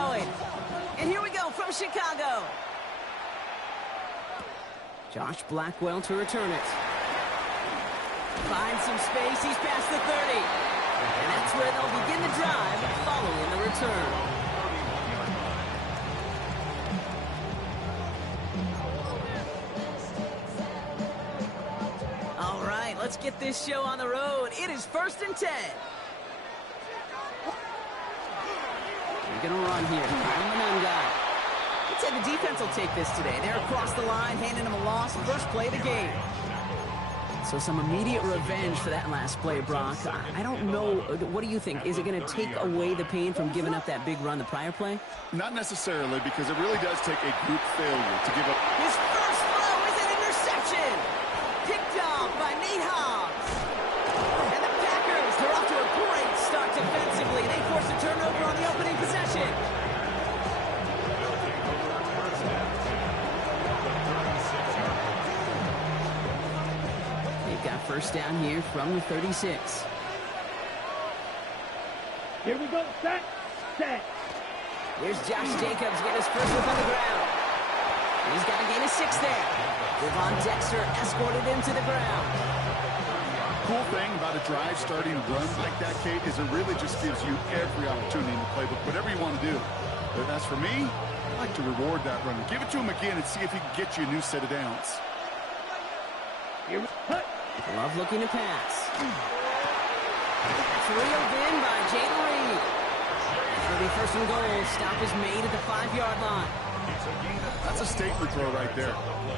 going. And here we go from Chicago. Josh Blackwell to return it. Finds some space. He's past the 30. And that's where they'll begin the drive following the return. All right, let's get this show on the road. It is 1st and 10. They're going to run here. I'm the guy. I'd say the defense will take this today. They're across the line, handing them a loss. First play of the game. So some immediate revenge for that last play, Brock. I don't know. What do you think? Is it going to take away the pain from giving up that big run the prior play? Not necessarily, because it really does take a group failure to give up. His first throw is an interception. Picked off by Nate Hobbs. And the Packers, they're off to a great start defensively. They force a turnover on the opening possession. Got first down here from the 36. Here we go. Set. Here's Josh Jacobs getting his first look on the ground. He's got a gain of 6 there. Devon Dexter escorted him to the ground. Cool thing about a drive starting run like that, Kate, is it really just gives you every opportunity in the playbook, whatever you want to do. But as for me, I like to reward that runner. Give it to him again and see if he can get you a new set of downs. Here we go. Love looking to pass. It's reeled in by Jayden Reed. It'll be 1st and goal. Stop is made at the 5-yard line. That's a statement throw right there.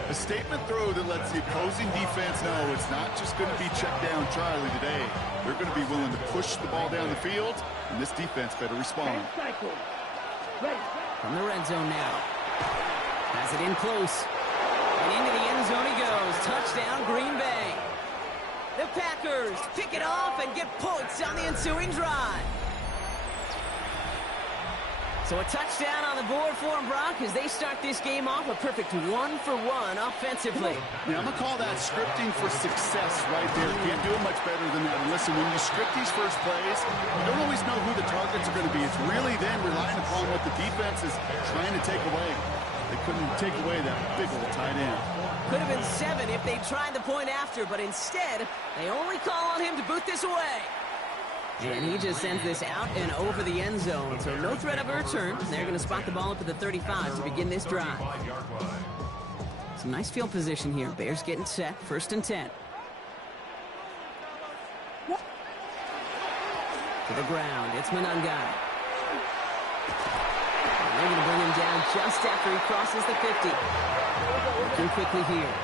A statement throw that lets the opposing defense know it's not just going to be check down Charlie today. They're going to be willing to push the ball down the field, and this defense better respond. From the red zone now. Has it in close. And into the end zone he goes. Touchdown, Green Bay. The Packers pick it off and get points on the ensuing drive. So a touchdown on the board for them, Brock, as they start this game off a perfect 1-for-1 offensively. Yeah, I'm going to call that scripting for success right there. Can't do it much better than that. And listen, when you script these first plays, you don't always know who the targets are going to be. It's really then relying upon what the defense is trying to take away. They couldn't take away that big old tight end. Could have been 7 if they tried the point after, but instead, they only call on him to boot this away. And he just sends this out and over the end zone, so no threat of a return. They're going to spot the ball up at the 35 to begin this drive. Some nice field position here. Bears getting set, 1st and 10. To the ground, it's Monangai. They're going to bring him down just after he crosses the 50. Working quickly here.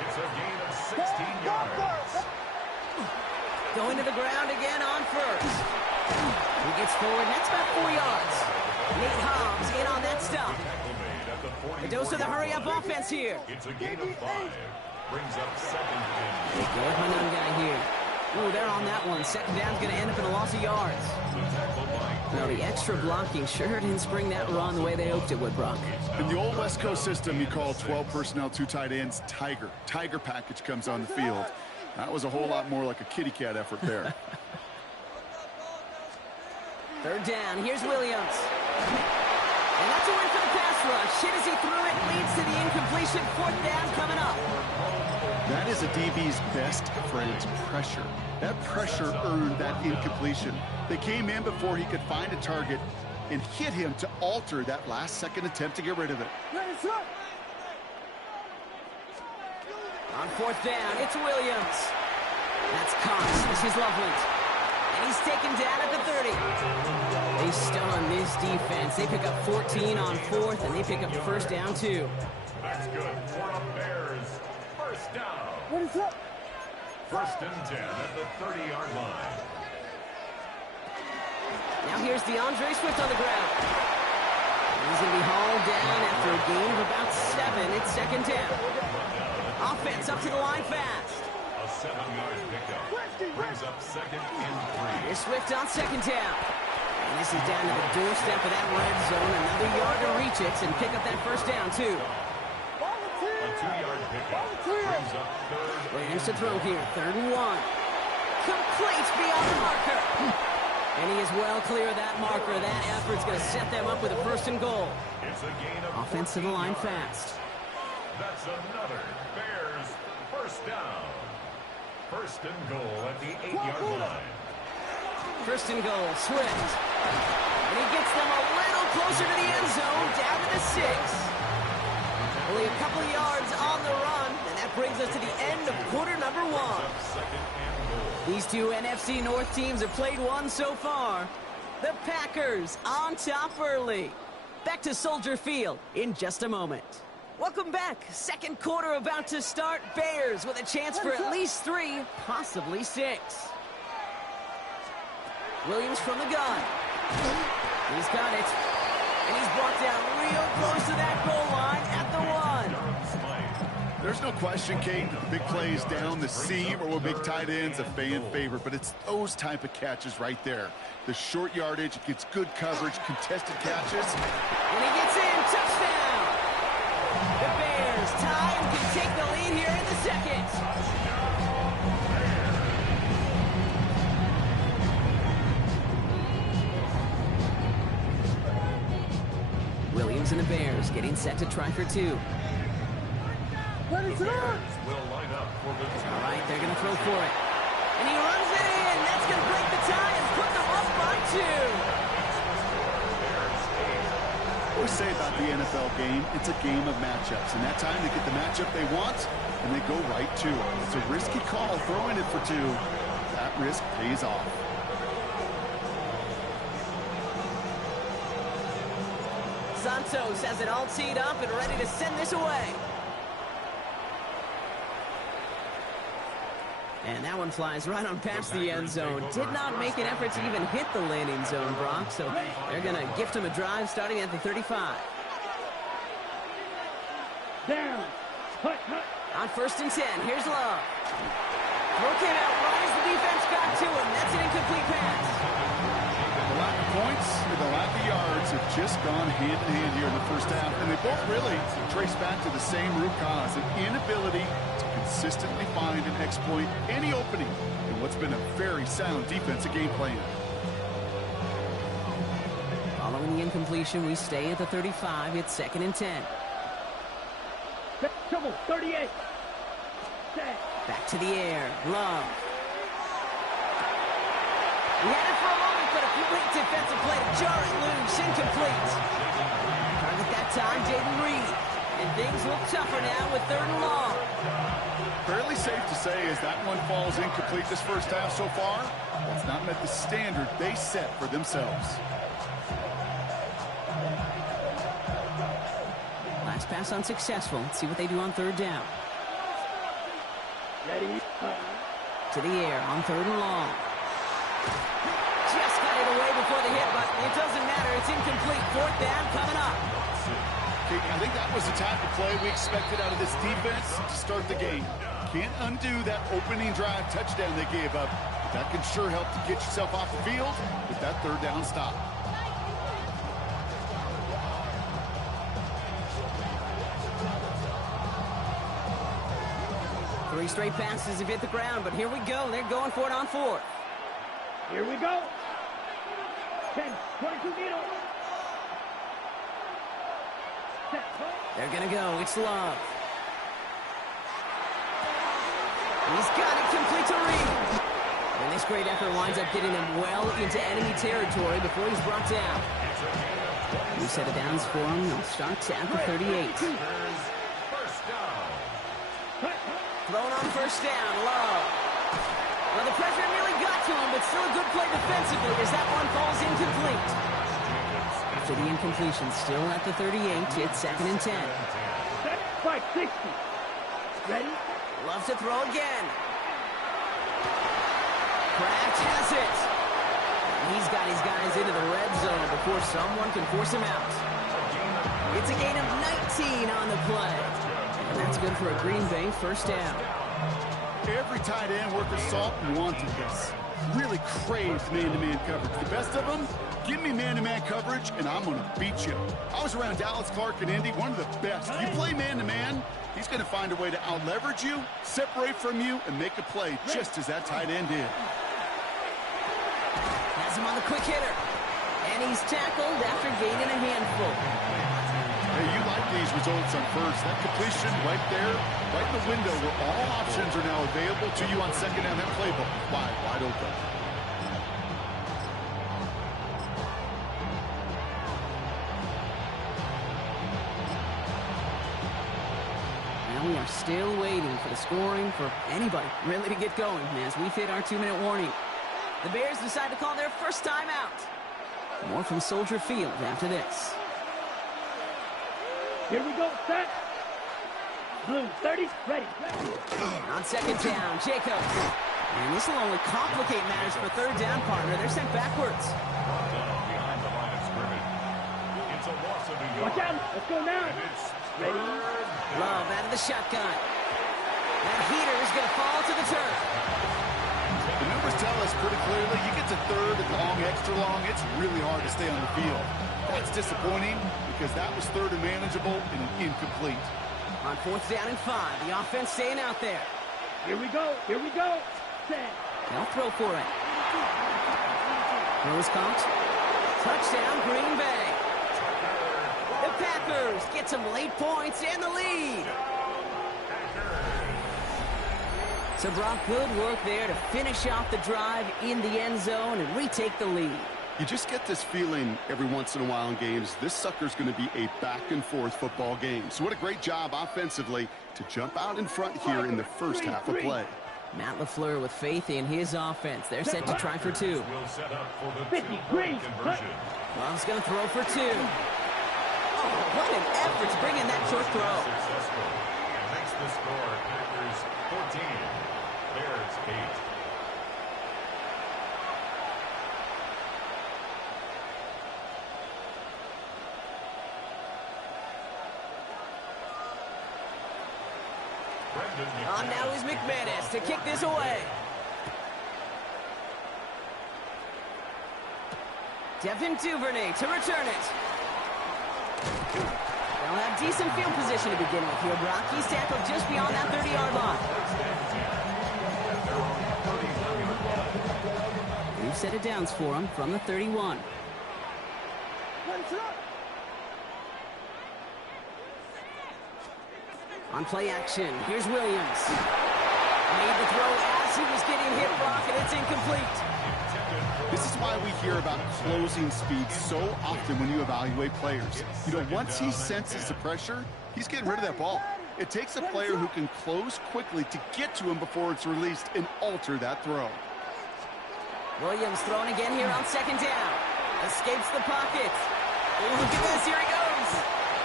It's a gain of 16 yards. Going to the ground again on first. He gets forward, and that's about 4 yards. Nate Hobbs in on that stop. A dose of the hurry-up offense here. It's a gain of 5. Brings up 2nd and 10. They go with Monangai here. Ooh, they're on that one. 2nd down's going to end up in a loss of yards. Now, the extra blocking sure didn't spring that run the way they hoped it would, Brock. In the old West Coast system, you call 12 personnel, 2 tight ends, Tiger. Tiger package comes on the field. That was a whole lot more like a kitty cat effort there. 3rd down. Here's Williams. And that's a win for the pass rush. Hit as he threw it. Leads to the incompletion. 4th down coming up. That is a DB's best friend, pressure. That pressure earned that incompletion. They came in before he could find a target and hit him to alter that last-second attempt to get rid of it. On 4th down, it's Williams. That's Cox. This is Loveland. And he's taken down at the 30. They stun this defense. They pick up 14 on 4th, and they pick up 1st down, too. That's good for the Bears. 1st down. What is up? 1st and 10 at the 30-yard line. Now here's DeAndre Swift on the ground. He's going to be hauled down after a gain of about 7. It's 2nd down. Offense up to the line fast. A 7-yard pickup. Brings up 2nd and 3. Here's Swift on 2nd down. And this is down to the doorstep of that red zone. Another yard to reach it and pick up that 1st down, too. A 2-yard pickup. Brings up 3rd. Rams to throw here. 3rd and 1. Complete beyond the marker. And he is well clear of that marker. That effort's going to set them up with a first and goal. It's a gain of Offense to the line fast. That's another Bears first down. First and goal at the 8-yard line. First and goal, Swift. And he gets them a little closer to the end zone, down to the 6. Only a couple of yards on the run, and that brings us to the end of quarter number 1. These two NFC North teams have played one so far. The Packers on top early. Back to Soldier Field in just a moment. Welcome back. Second quarter about to start. Bears with a chance for at least 3, possibly 6. Williams from the gun. He's got it. And he's brought down real close to that goal line at the 1. There's no question, Kate, big plays down the seam or with big tight ends, a fan favorite, but it's those type of catches right there. The short yardage, it gets good coverage, contested catches. And he gets in, touchdown! The Bears tie and can take the lead here in the second. Williams and the Bears getting set to try for 2. Bears will line up for the All right, they're going to throw for it. And he runs it in. That's going to break the tie and put them up by 2. I always say about the NFL game, it's a game of matchups. And that time they get the matchup they want, and they go right to it. It's a risky call throwing it for 2. That risk pays off. Santos has it all teed up and ready to send this away. And that one flies right on past the end zone. Did not make an effort to even hit the landing zone, Brock. So they're going to gift him a drive starting at the 35. Down. Hut, hut. On first and 10, here's Love. Throw came out right as the defense got to him. That's an incomplete pass. The lack of points and the lack of yards have just gone hand in hand here in the first half. And they both really trace back to the same root cause, an inability to consistently find and exploit any opening in what's been a very sound defensive game plan. Following the incompletion, we stay at the 35. It's second and 10. Trouble, 38. Set. Back to the air. Love. He had it for a moment, but a complete defensive play to jar it loose. Incomplete. Target that time, Jaden Reed. And things look tougher now with 3rd and long. Fairly safe to say as that one falls incomplete this first half so far, it's not met the standard they set for themselves. Last pass unsuccessful. Let's see what they do on 3rd down. Ready. To the air on 3rd and long. Just got it away before the hit, but it doesn't matter. It's incomplete. 4th down coming up. I think that was the type of play we expected out of this defense to start the game. Can't undo that opening drive touchdown they gave up. But that can sure help to get yourself off the field with that 3rd down stop. Three straight passes have hit the ground, but here we go. They're going for it on 4th. Here we go. 10, 22 meters. Set. They're going to go. It's Love. He's got it complete to Reed. And this great effort winds up getting them well into enemy territory before he's brought down. New set of downs for him. They'll start at the 38. Thrown on first down. Love. Well, the pressure nearly got to him, but still a good play defensively as that one falls incomplete. After the incompletion, still at the 38, it's 2nd and 10. 560. Ready? Love to throw again. Kraft has it. He's got his guys into the red zone before someone can force him out. It's a gain of 19 on the play. And that's good for a Green Bay first down. Every tight end worth of salt wanted this. Really craved man-to-man coverage. The best of them, give me man-to-man coverage, and I'm going to beat you. I was around Dallas Clark and Indy, one of the best. You play man-to-man, he's going to find a way to out-leverage you, separate from you, and make a play just as that tight end did. Has has him on the quick hitter. And he's tackled after gaining a handful. Hey, you like these results on first. That completion right there, right in the window where all options are now available to you on second down. That playbook wide open. Now we are still waiting for the scoring for anybody really to get going as we've hit our 2-minute warning. The Bears decide to call their first time out. More from Soldier Field after this. Here we go, set. Blue, 30, ready. On second down, Jacobs. And this will only complicate matters for third down, partner. They're sent backwards. Behind the line of scrimmage. It's a loss of a yard. Watch out, let's go now. And it's Ready. Love out of the shotgun. That heater is going to fall to the turf. The numbers tell us pretty clearly, you get to third and long, extra long, it's really hard to stay on the field. That's disappointing because that was third and manageable and incomplete. On fourth down and 5, the offense staying out there. Here we go, set. They'll throw for it. Throws caught. Touchdown, Green Bay. The Packers get some late points and the lead. So Brock, good work there to finish off the drive in the end zone and retake the lead. You just get this feeling every once in a while in games, this sucker's going to be a back-and-forth football game. So what a great job offensively to jump out in front here in the first half of play. Matt LaFleur with faith in his offense. They're set to try for 2. Will set up for the 50 two-point conversion. Love's going to throw for 2. Oh, what an effort to bring in that short throw. Successful. And makes the score Packers 14. Bears 8. On now is McManus to kick this away. Devin Duvernay to return it. They'll have decent field position to begin with here, Brock. He's tackled just beyond that 30-yard line. We've set it downs for him from the 31. On play action, here's Williams. Made the throw as he was getting hit, Brock, and it's incomplete. This is why we hear about closing speed so often when you evaluate players. You know, once he senses the pressure, he's getting rid of that ball. It takes a player who can close quickly to get to him before it's released and alter that throw. Williams throwing again here on second down. Escapes the pocket. Oh, look at this, here he goes.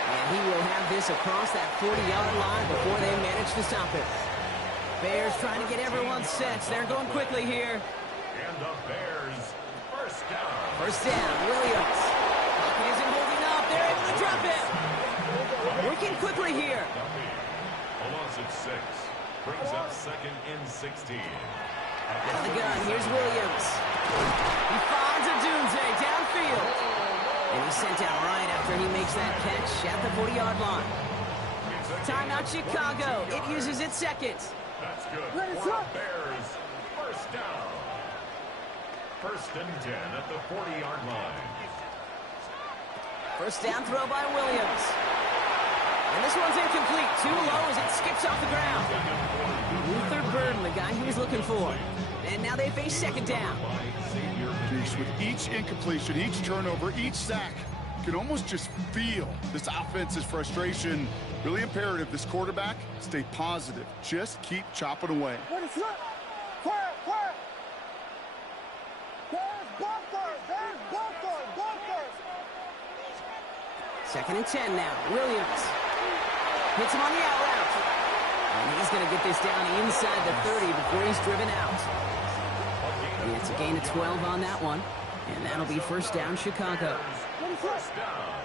And he will have this across that 40-yard line before they manage to stop it. Bears trying to get everyone set. They're going quickly here. And the Bears first down. First down, Williams. Pocket isn't holding up. They're able to drop it. Working quickly here. A loss of 6. Brings up second and 16. Out of the gun, here's Williams. He finds a Dunze downfield. And he's sent out right after he makes that catch at the 40-yard line. Timeout Chicago. It uses its second. That's good for the Bears. First down. First and 10 at the 40-yard line. First down throw by Williams. And this one's incomplete. Too low as it skips off the ground. Luther Burden, the guy he was looking for. And now they face second down. With each incompletion, each turnover, each sack, you can almost just feel this offense's frustration. Really imperative this quarterback stay positive. Just keep chopping away. Second and 10 now. Williams hits him on the out route. And he's going to get this down inside the 30 before he's driven out. And it's a gain of 12 on that one. And that'll be first down, Chicago. First down.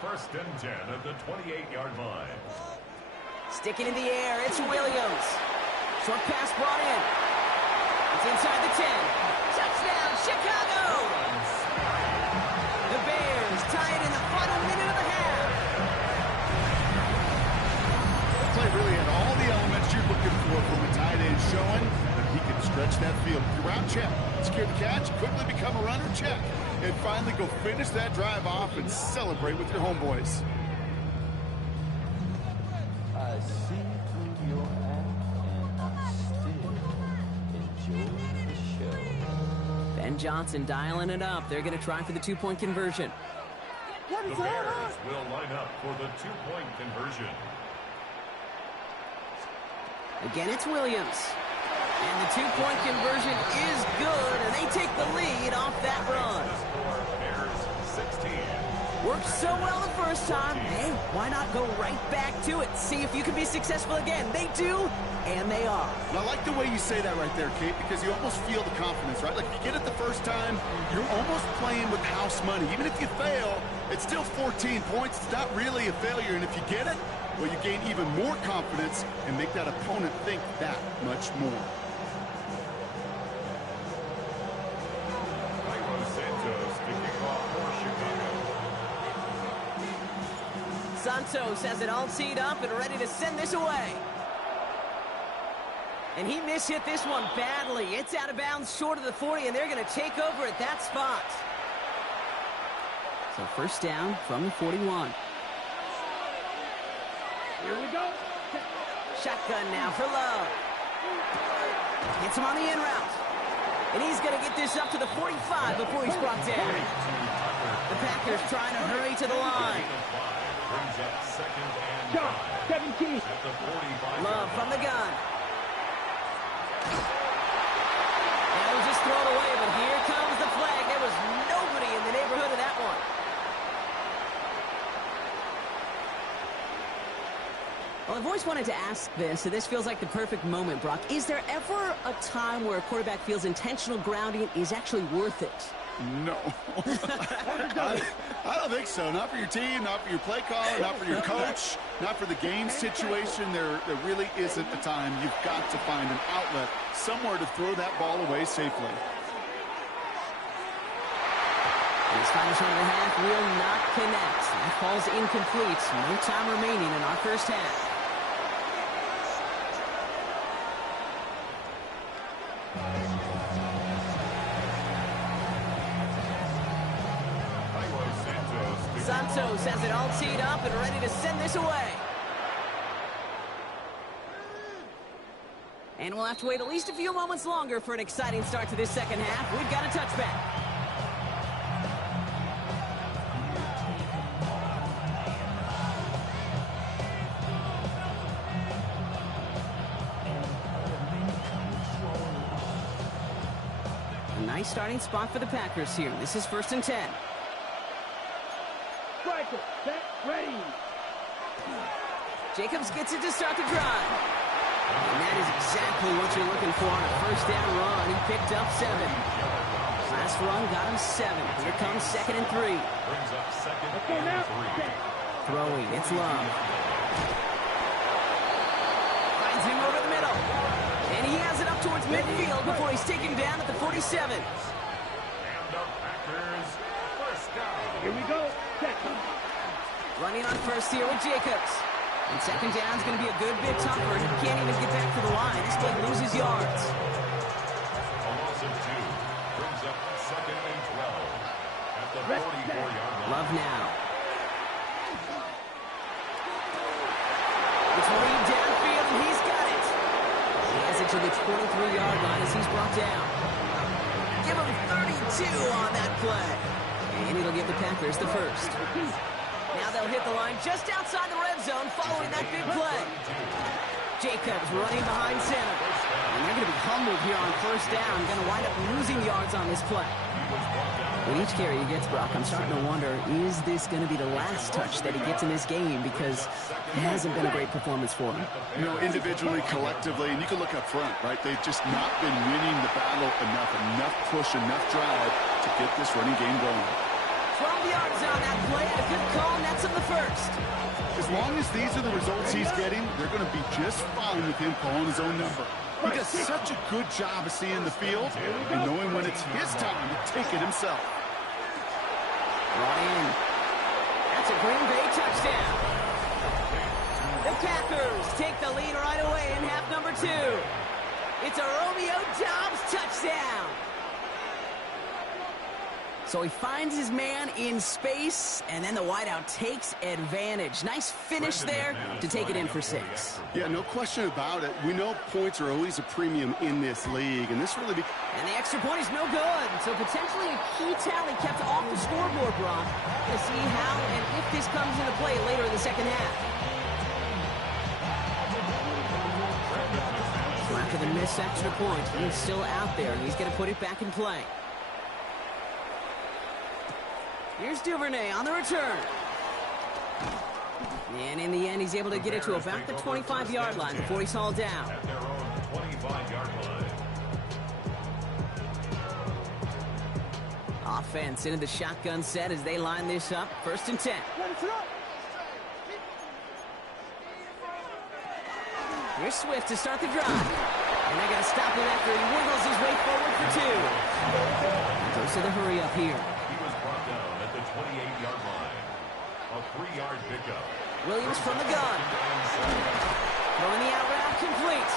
First and 10 at the 28-yard line. Sticking in the air, it's Williams. Short pass brought in. It's inside the 10. Touchdown, Chicago! The Bears tie it in the final minute of the half. The play really had all the elements you're looking for from a tight end, showing that he can stretch that field. Route check. Let's scared to catch, quickly become a runner, check. And finally go finish that drive off and celebrate with your homeboys. I see through your act and I still enjoy the show. Ben Johnson dialing it up. They're going to try for the two-point conversion. The Bears will line up for the two-point conversion. Again, it's Williams. And the two-point conversion is good, and they take the lead off that run. The score, Bears 16. Worked so well the first time. Hey, why not go right back to it? See if you can be successful again. They do, and they are. And I like the way you say that right there, Kate, because you almost feel the confidence, right? Like, if you get it the first time, you're almost playing with house money. Even if you fail, it's still 14 points. It's not really a failure, and if you get it, well, you gain even more confidence and make that opponent think that much more. Santos has it all teed up and ready to send this away. And he mishit this one badly. It's out of bounds short of the 40, and they're going to take over at that spot. So first down from the 41. Here we go. Shotgun now for Love. Gets him on the in route. And he's going to get this up to the 45 before he's brought down. The Packers trying to hurry to the line. Brings up second and Shot, 17. at the 45. Love from the gun. And it was just thrown away, but here comes the flag. There was nobody in the neighborhood of that one. Well, I've always wanted to ask this, so this feels like the perfect moment, Brock. Is there ever a time where a quarterback feels intentional grounding is actually worth it? No. I don't think so. Not for your team, not for your play caller, not for your coach, not for the game situation. There really isn't a time. You've got to find an outlet, somewhere to throw that ball away safely. This final shot of the half will not connect. That ball's incomplete. No time remaining in our first half. Santos has it all teed up and ready to send this away. And we'll have to wait at least a few moments longer for an exciting start to this second half. We've got a touchback. A nice starting spot for the Packers here. This is 1st and 10. Striker, set, ready. Jacobs gets it to start the drive. And that is exactly what you're looking for on a first down run. He picked up 7. Last run got him 7. Here comes 2nd and 3. Brings up second Okay, and now, 3. Throwing, it's Love. Finds him over the middle. And he has it up towards midfield before he's taken down at the 47. And the Packers first down. Here we go. Set. Running on first here with Jacobs. And second down's going to be a good bit tougher. He can't even get back to the line. This play loses yards. A loss of 2. Brings up second and 12 at the 44-yard line. Love now. It's lead downfield, and he's got it. He has it to the 23-yard line as he's brought down. Give him 32 on that play. And it'll give the Packers the first. Now they'll hit the line just outside the red zone following that big play. Jacobs running behind center. And they're going to be humbled here on first down. Going to wind up losing yards on this play. With each carry he gets, Brock, I'm starting to wonder, is this going to be the last touch that he gets in this game? Because it hasn't been a great performance for him. You know, individually, collectively, and you can look up front, right? They've just not been winning the battle enough push, enough drive to get this running game going. 12 yards on that play, and a good call, and that's in the first. As long as these are the results he's getting, they're going to be just fine with him calling his own number. He does such a good job of seeing the field and knowing when it's his time to take it himself. Ryan. That's a Green Bay touchdown. The Packers take the lead right away in half number 2. It's a Romeo Doubs touchdown. So he finds his man in space, and then the wideout takes advantage. Nice finish there to take it in for 6. Yeah, no question about it. We know points are always a premium in this league, and this really... And the extra point is no good. So potentially a key tally kept off the scoreboard, Brock. To see how and if this comes into play later in the second half. So after the missed extra point, he's still out there, and he's going to put it back in play. Here's Duvernay on the return. And in the end, he's able to get it to about the 25-yard line before he's hauled down. At their own 25-yard line. Offense into the shotgun set as they line this up. 1st and 10. Here's Swift to start the drive. And they're going to stop him after he wiggles his way forward for 2. Goes to the hurry up here. He was brought down at the 28-yard line. A 3-yard pickup. Williams from the gun. Throwing the out route complete.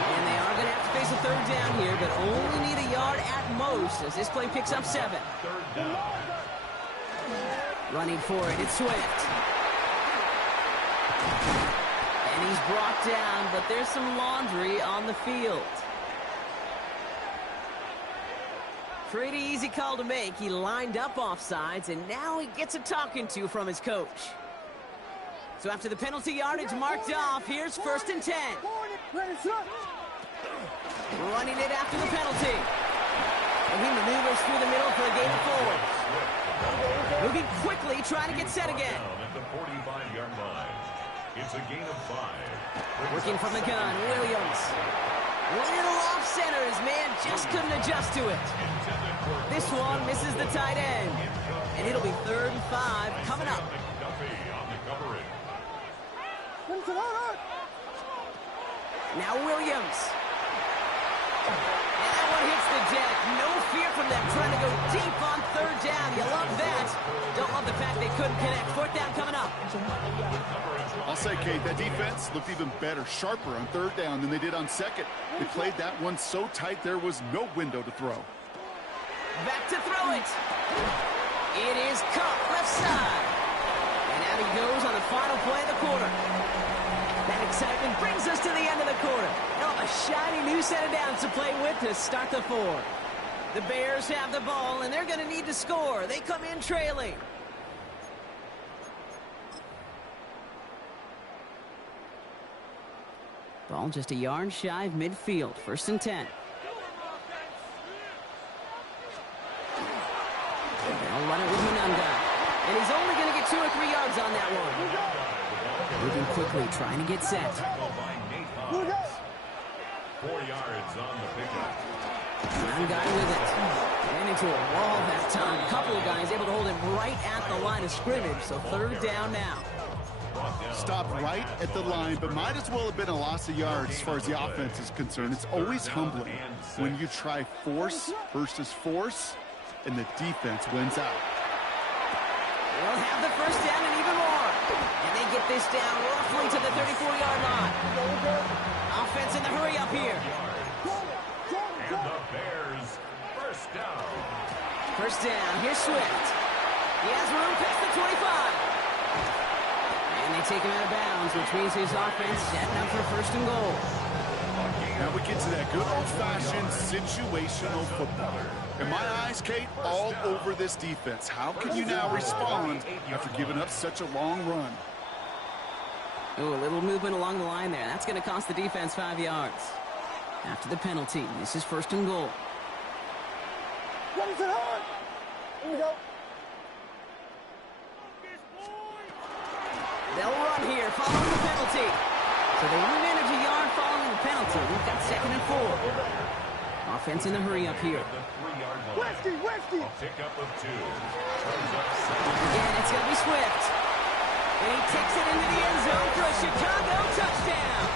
And they are going to have to face a 3rd down here, but only need a yard at most as this play picks up 7. 3rd down. Running for it, it's Swift. And he's brought down, but there's some laundry on the field. Pretty easy call to make. He lined up offsides, and now he gets a talking to from his coach. So after the penalty yardage marked off, here's 1st and 10. Running it after the penalty. And he maneuvers through the middle for a gain of 4. Moving quickly, trying to get set again. At the 45-yard line. It's a gain of 5. Working from the gun, Williams. Little off center, his man just couldn't adjust to it. This one misses the tight end. And it'll be 3rd and 5 coming up. Now Williams. And that one hits the deck. No fear from them trying to go deep on 3rd down. You love that. Don't love the fact they couldn't connect. 4th down coming up. I'll say, Kate, that defense looked even better, sharper on 3rd down than they did on 2nd. They played that one so tight there was no window to throw. Back to throw it. It is caught left side. And out he goes on the final play of the quarter. That excitement brings us to the end of the quarter. Oh, a shiny new set of downs to play with to start the 4. The Bears have the ball, and they're going to need to score. They come in trailing. Ball just a yard shy of midfield. 1st and 10. They'll run it with Manunga. And he's only going to get 2 or 3 yards on that one. Moving quickly, trying to get set. 4 yards on the pickup. One guy with it. Ran into a wall that time. A couple of guys able to hold him right at the line of scrimmage. So 3rd down now. Stopped right at the line, but might as well have been a loss of yards as far as the offense is concerned. It's always humbling when you try force versus force, and the defense wins out. They'll have the 1st down and even more. And they get this down roughly to the 34-yard line. Offense in the hurry up here. And the Bears, 1st down. 1st down, here's Swift. He has room past the 25. And they take him out of bounds, which means his offense setting up for 1st and goal. Now we get to that good old-fashioned situational football. In my eyes, Kate, all over this defense. How can you now respond after giving up such a long run? Oh, a little movement along the line there. That's going to cost the defense 5 yards. After the penalty, this is 1st and goal. They'll run here following the penalty. So they only manage a yard following the penalty. We've got 2nd and 4. Offense in the hurry up here. Westy! A pickup of 2. Again, it's going to be Swift. And he takes it into the end zone for a Chicago touchdown.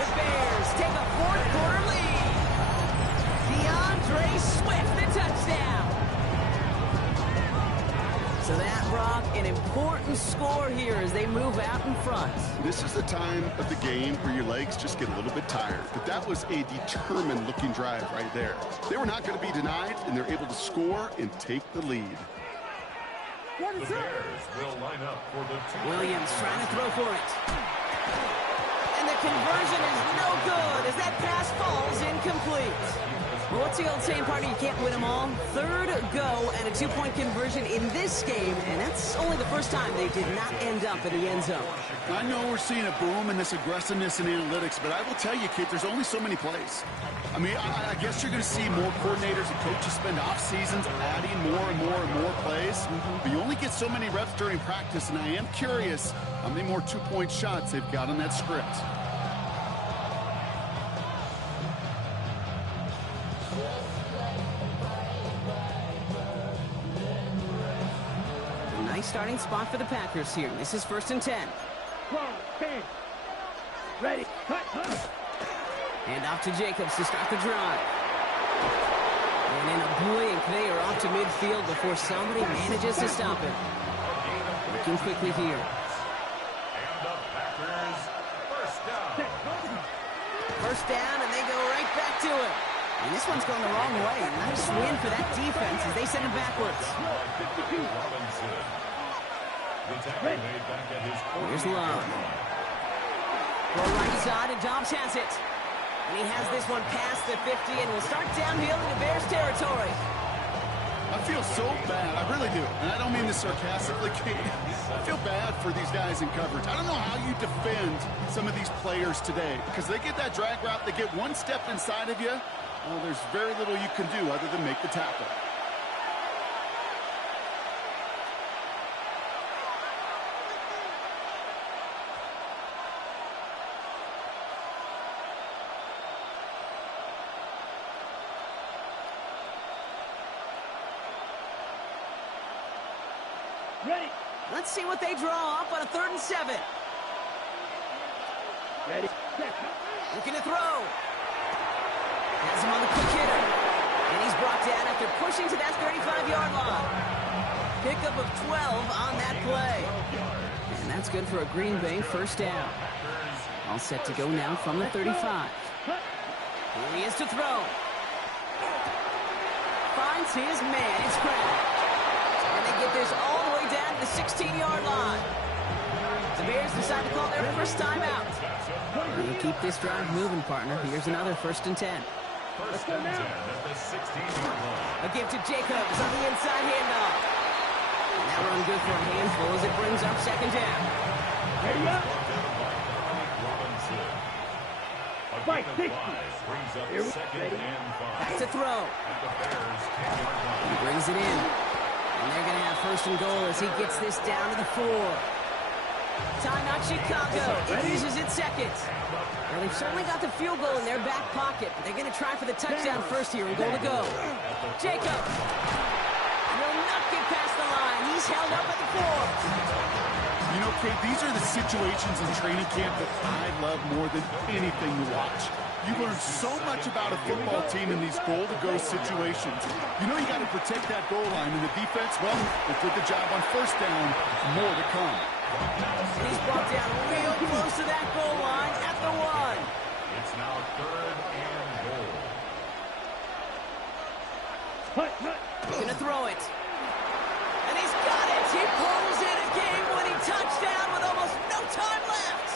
The Bears take a 4th quarter lead. DeAndre Swift, the touchdown. So that, Rock, an important score here as they move out in front. This is the time of the game where your legs just get a little bit tired. But that was a determined-looking drive right there. They were not going to be denied, and they're able to score and take the lead. The Bears will line up for the Williams trying to throw for it. And the conversion is no good as that pass falls incomplete. Well, what's the old saying, partner? You can't win them all. Third go and a 2-point conversion in this game, and that's only the first time they did not end up in the end zone. I know we're seeing a boom in this aggressiveness in analytics, but I will tell you, kid, there's only so many plays. I mean, I guess you're going to see more coordinators and coaches spend off seasons adding more and more and more plays, but you only get so many reps during practice, and I am curious how many more 2-point shots they've got on that script. Nice starting spot for the Packers here. This is 1st and 10. 10. Ready. Cut. And off to Jacobs to start the drive. And in a blink, they are off to midfield before somebody manages to stop him. Looking quickly here. And the Packers first down. First down, and they go right back to it. And this one's going the wrong way. Nice win for that defense as they send him backwards. Robinson. The tackle made back at his Here's Love. Go right side, and Dobbs has it. And he has this one past the 50 and will start downhill into Bears territory. I feel so bad. I really do. And I don't mean this sarcastically, Kate. I feel bad for these guys in coverage. I don't know how you defend some of these players today because they get that drag route, they get one step inside of you. Well, there's very little you can do other than make the tackle. Ready. Let's see what they draw up on a 3rd and 7. Ready. Looking to throw. Has him on the quick hitter. And he's brought down after pushing to that 35-yard line. Pickup of 12 on that play. And that's good for a Green Bay first down. All set to go now from the 35. Here he is to throw. Finds his man. It's Crowd. And they get this all the way down to the 16-yard line. The Bears decide to call their first timeout. We'll keep this drive moving, partner. Here's another 1st and 10. First and 10 at the 16-yard line. A give to Jacobs on the inside handoff. And that run good for a handful as it brings up 2nd down. Ready up. Robinson. A Fight, gain of 5 brings up 2nd and 5. Back to throw. At the Bears' 10-yard line. He brings it in. And they're going to have 1st and goal as he gets this down to the 4. Timeout Chicago. It uses it 2nd. Well, they've certainly got the field goal in their back pocket, but they're going to try for the touchdown first here and goal to go. Jacobs will not get past the line. He's held up at the 4. You know, Kate, these are the situations in training camp that I love more than anything to watch. You learn so much about a football team in these goal-to-go situations. You know you got to protect that goal line, and the defense, well, they did the job on 1st down. More to come. And he's brought down real close to that goal line at the 1. It's now 3rd and goal. He's going to throw it. And he's got it. He pulls in a game-winning touchdown with almost no time left.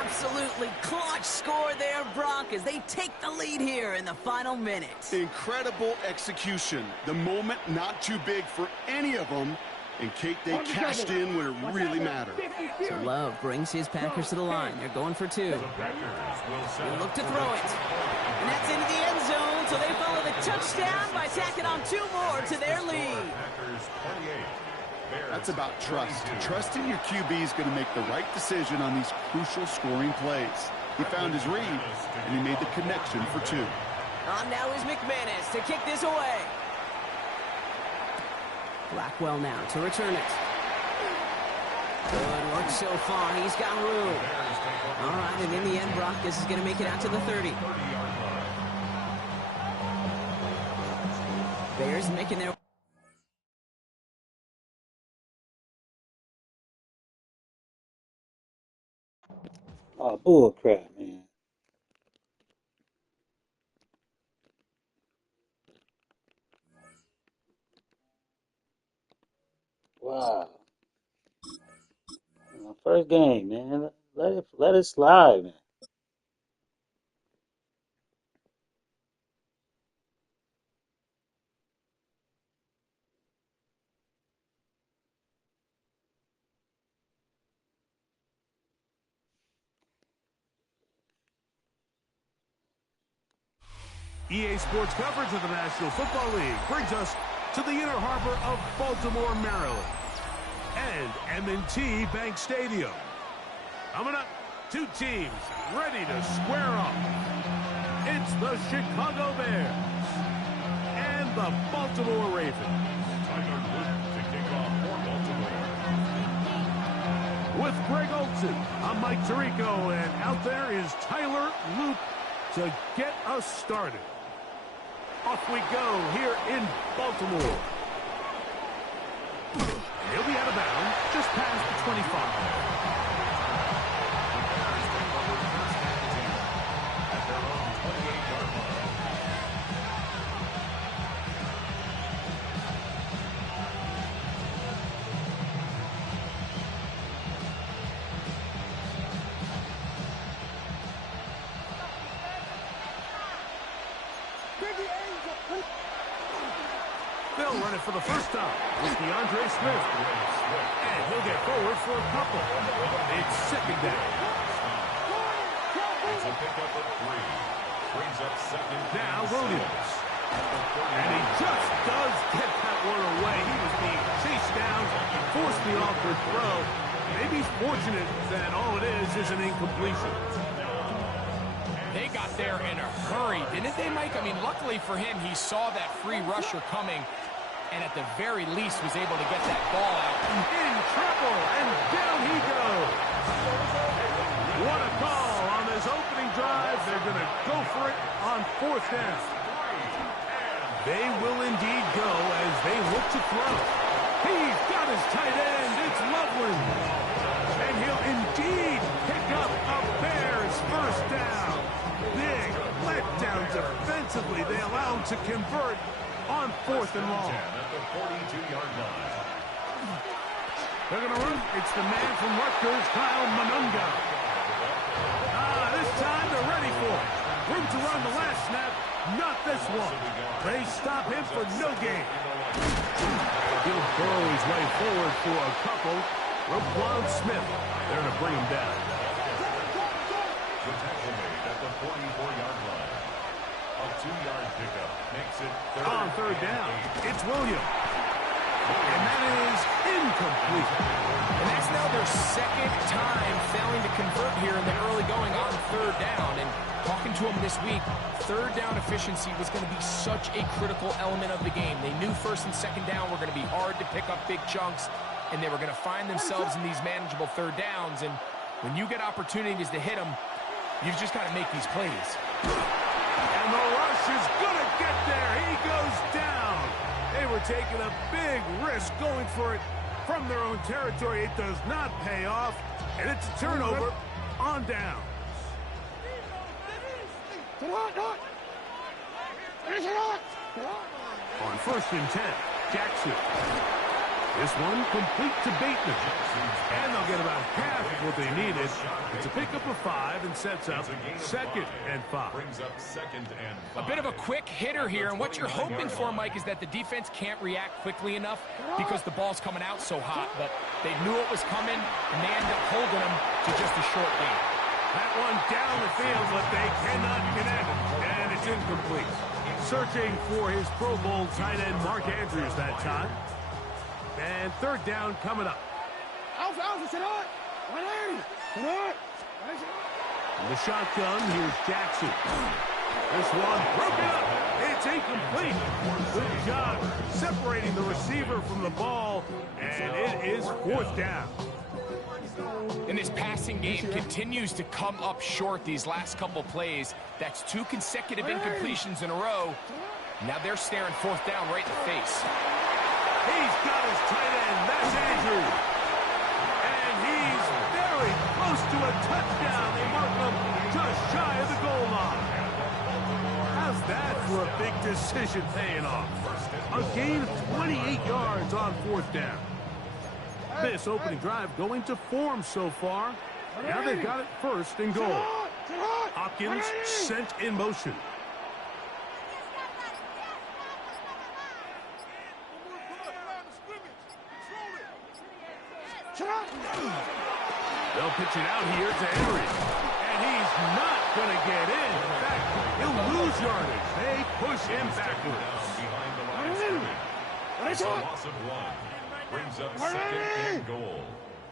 Absolutely clutch score there, Brock, as they take the lead here in the final minute. Incredible execution. The moment not too big for any of them. And, Kate, they cashed in when it really mattered. So Love brings his Packers to the line. They're going for 2. They look to throw it. And that's into the end zone, so they follow the touchdown by tacking on 2 more to their lead. That's about trust. Trusting your QB is going to make the right decision on these crucial scoring plays. He found his read, and he made the connection for 2. On now is McManus to kick this away. Blackwell now to return it. Good work so far. He's got room. All right, and in the end, Brock, this is going to make it out to the 30. Bears making their Oh, bull crap, man. Wow. My first game, man. Let it slide, man. EA Sports coverage of the National Football League brings us to the inner harbor of Baltimore, Maryland, and M&T Bank Stadium. Coming up, two teams ready to square off. It's the Chicago Bears and the Baltimore Ravens. Tyler Luke to kick off for Baltimore. With Greg Olson, I'm Mike Tirico, and out there is Tyler Luke to get us started. Off we go here in Baltimore. He'll be out of bounds just past the 25. At their own 28-yard line. They'll run it for the first time with DeAndre Smith. And he'll get forward for a couple. It's second down. It's a pickup of 3. Brings up second. Now and Williams. 6. And he just does get that one away. He was being chased down, forced the awkward throw. Maybe he's fortunate that all it is an incompletion. They got there in a hurry, didn't they, Mike? I mean, luckily for him, he saw that free rusher coming, and at the very least was able to get that ball out. In trouble, and down he goes. What a call on this opening drive. They're going to go for it on fourth down. They will indeed go as they look to throw. He's got his tight end. It's Loveland. And he'll indeed pick up a Bears first down. Big letdown defensively. They allow him to convert on fourth and long. At the 42-yard line. They're going to run. It's the man from Rutgers, Kyle Monunga. This time they're ready for it. Room to run the last snap. Not this one. They stop him for no gain. He'll burrow his way forward for a couple. Roquan Smith there to bring him down. The tackle made at the 44-yard line. A 2-yard pickup makes it On third down, it's Williams. And that is incomplete. And that's now their second time failing to convert here in the early going on third down. And talking to him this week, third down efficiency was going to be such a critical element of the game. They knew first and second down were going to be hard to pick up big chunks, and they were going to find themselves in these manageable third downs. And when you get opportunities to hit them, you've just got to make these plays. And the rush is going to get there. He goes down. They were taking a big risk going for it from their own territory. It does not pay off, and it's a turnover on downs. On first and 10, Jackson. This one complete to Bateman. And they'll get about half what they needed. It's a pickup of 5 and sets up second and 5. brings up second and 5. A bit of a quick hitter here, and what you're hoping for, Mike, is that the defense can't react quickly enough because the ball's coming out so hot. But they knew it was coming, and they ended up holding them to just a short gain. That one down the field, but they cannot connect, and it's incomplete. Searching for his Pro Bowl tight end Mark Andrews that time. And third down coming up. And the shotgun, here's Jackson. This one broken up. It's incomplete. Good job separating the receiver from the ball, and it is fourth down. And this passing game continues to come up short these last couple plays. That's 2 consecutive incompletions in a row. Now they're staring fourth down right in the face. He's got his tight end. That's Andrews. And he's very close to a touchdown. They for a big decision paying off. A gain of 28 yards on 4th down. This opening drive going to form so far. Now they've got it 1st and goal. Hopkins sent in motion. They'll pitch it out here to Henry. And he's not going to get in. In fact, he'll lose yardage. They push him backwards. Behind the line of scrimmage. That's a loss of 1. Brings up 2nd and goal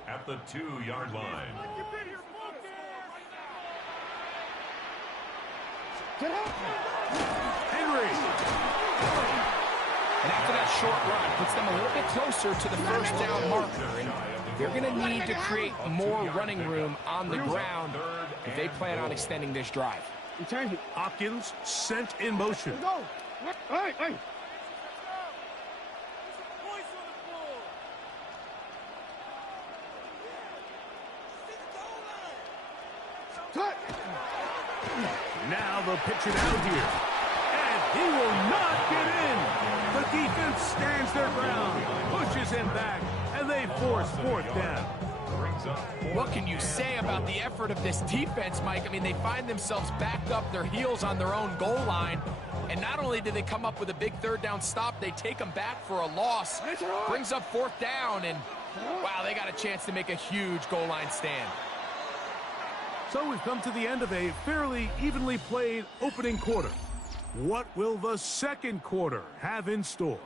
at the 2-yard line. Henry. And after that short run, puts them a little bit closer to the 1st down marker. And they're going to need to create more running room on the ground if they plan on extending this drive. Hopkins sent in motion. Now they'll pitch it out here. And he will not get in. The defense stands their ground, pushes him back, and they force 4th down. What can you say about the effort of this defense, Mike? I mean, they find themselves backed up their heels on their own goal line. And not only do they come up with a big 3rd down stop, they take them back for a loss. Brings up 4th down, and wow, they got a chance to make a huge goal line stand. So we've come to the end of a fairly evenly played opening quarter. What will the 2nd quarter have in store?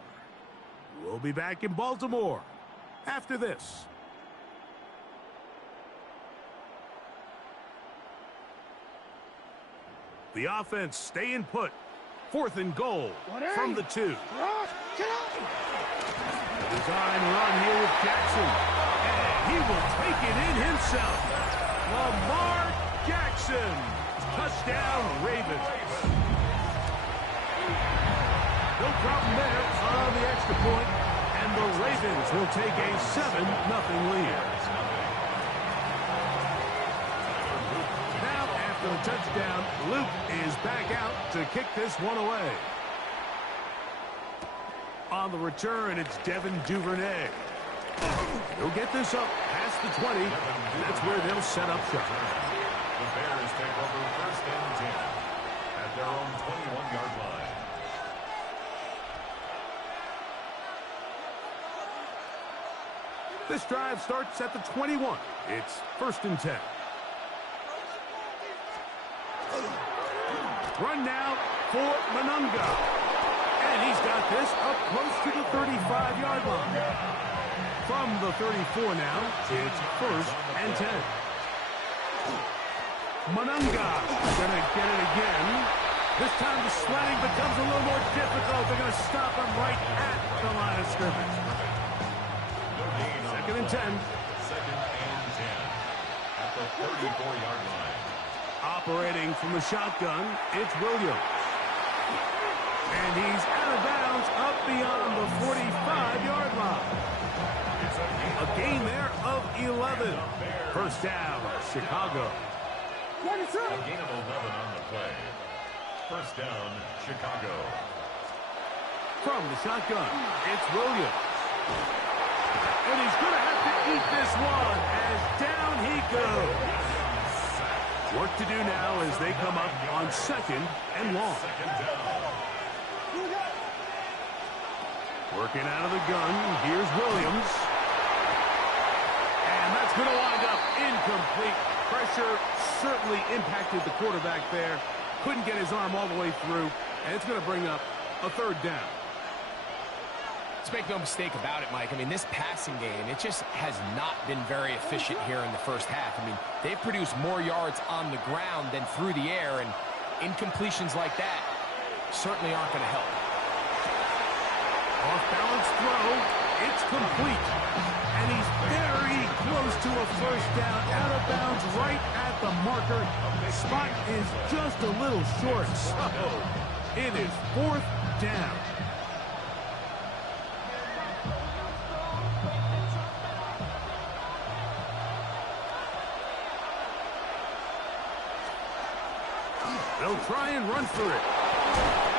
We'll be back in Baltimore after this. The offense staying put. 4th and goal from the 2. Design run here with Jackson. And he will take it in himself. Lamar Jackson. Touchdown, Ravens. No problem there on the extra point, and the Ravens will take a 7-0 lead. Now, after the touchdown, Luke is back out to kick this one away. On the return, it's Devin Duvernay. He'll get this up past the 20. That's where they'll set up shop. The Bears take over 1st and 10 at their own 21-yard line. This drive starts at the 21. It's 1st and 10. Run now for Manunga. And he's got this up close to the 35-yard line. From the 34 now, it's 1st and 10. Manunga gonna get it again. This time the sledding becomes a little more difficult. They're gonna stop him right at the line of scrimmage. 2nd and 10. 2nd and 10 at the 34-yard line. Operating from the shotgun, it's Williams. And he's out of bounds up beyond the 45-yard line. A gain there of 11. 1st down, Chicago. A gain of 11 on the play. 1st down, Chicago. From the shotgun, it's Williams. And he's going to have to eat this one as down he goes. Work to do now as they come up on 2nd and long. 2nd down. Working out of the gun, here's Williams. And that's going to wind up incomplete. Pressure certainly impacted the quarterback there. Couldn't get his arm all the way through, and it's going to bring up a 3rd down. Let's make no mistake about it, Mike. I mean, this passing game, it just has not been very efficient here in the 1st half. I mean, they've produced more yards on the ground than through the air, and incompletions like that certainly aren't going to help. Off-balance throw, it's complete. And he's very close to a 1st down, out of bounds right at the marker. The spot is just a little short, so it is 4th down. They'll try and run for it.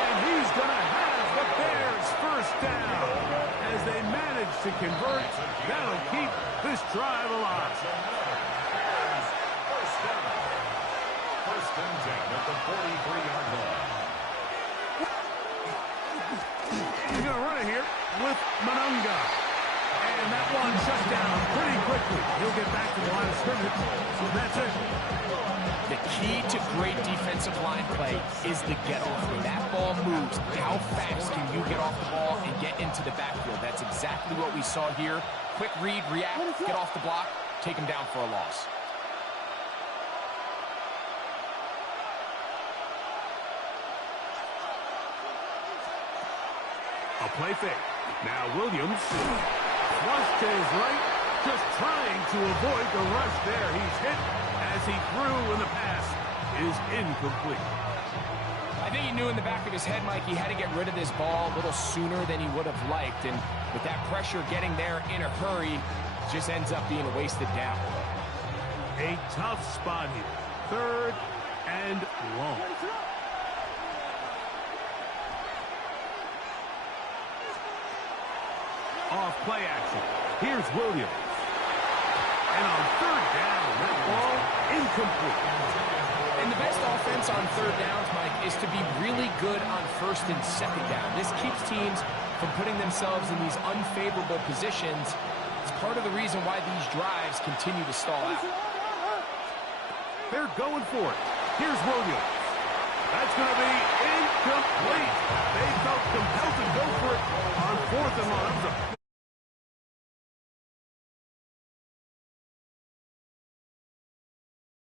And he going to have the Bears first down. As they manage to convert, that'll keep this drive alive. First down. First and 10 at the 43-yard line. He's going to run it here with Monunga. And that one shuts down pretty quickly. He'll get back to the line of scrimmage. So that's it. The key to great defensive line play is the get-off. When that ball moves, how fast can you get off the ball and get into the backfield? That's exactly what we saw here. Quick read, react, get off the block, take him down for a loss. A play fake. Now Williams flushed to his right, just trying to avoid the rush there. He's hit as he threw, and the pass is incomplete. I think he knew in the back of his head, Mike, he had to get rid of this ball a little sooner than he would have liked. And with that pressure getting there in a hurry, just ends up being a wasted down. A tough spot here. Third and long. Off play action. Here's Williams. And on third down, that ball incomplete. And the best offense on third downs, Mike, is to be really good on first and second down. This keeps teams from putting themselves in these unfavorable positions. It's part of the reason why these drives continue to stall out. They're going for it. Here's Williams. That's going to be incomplete. They felt compelled to go for it on fourth and long.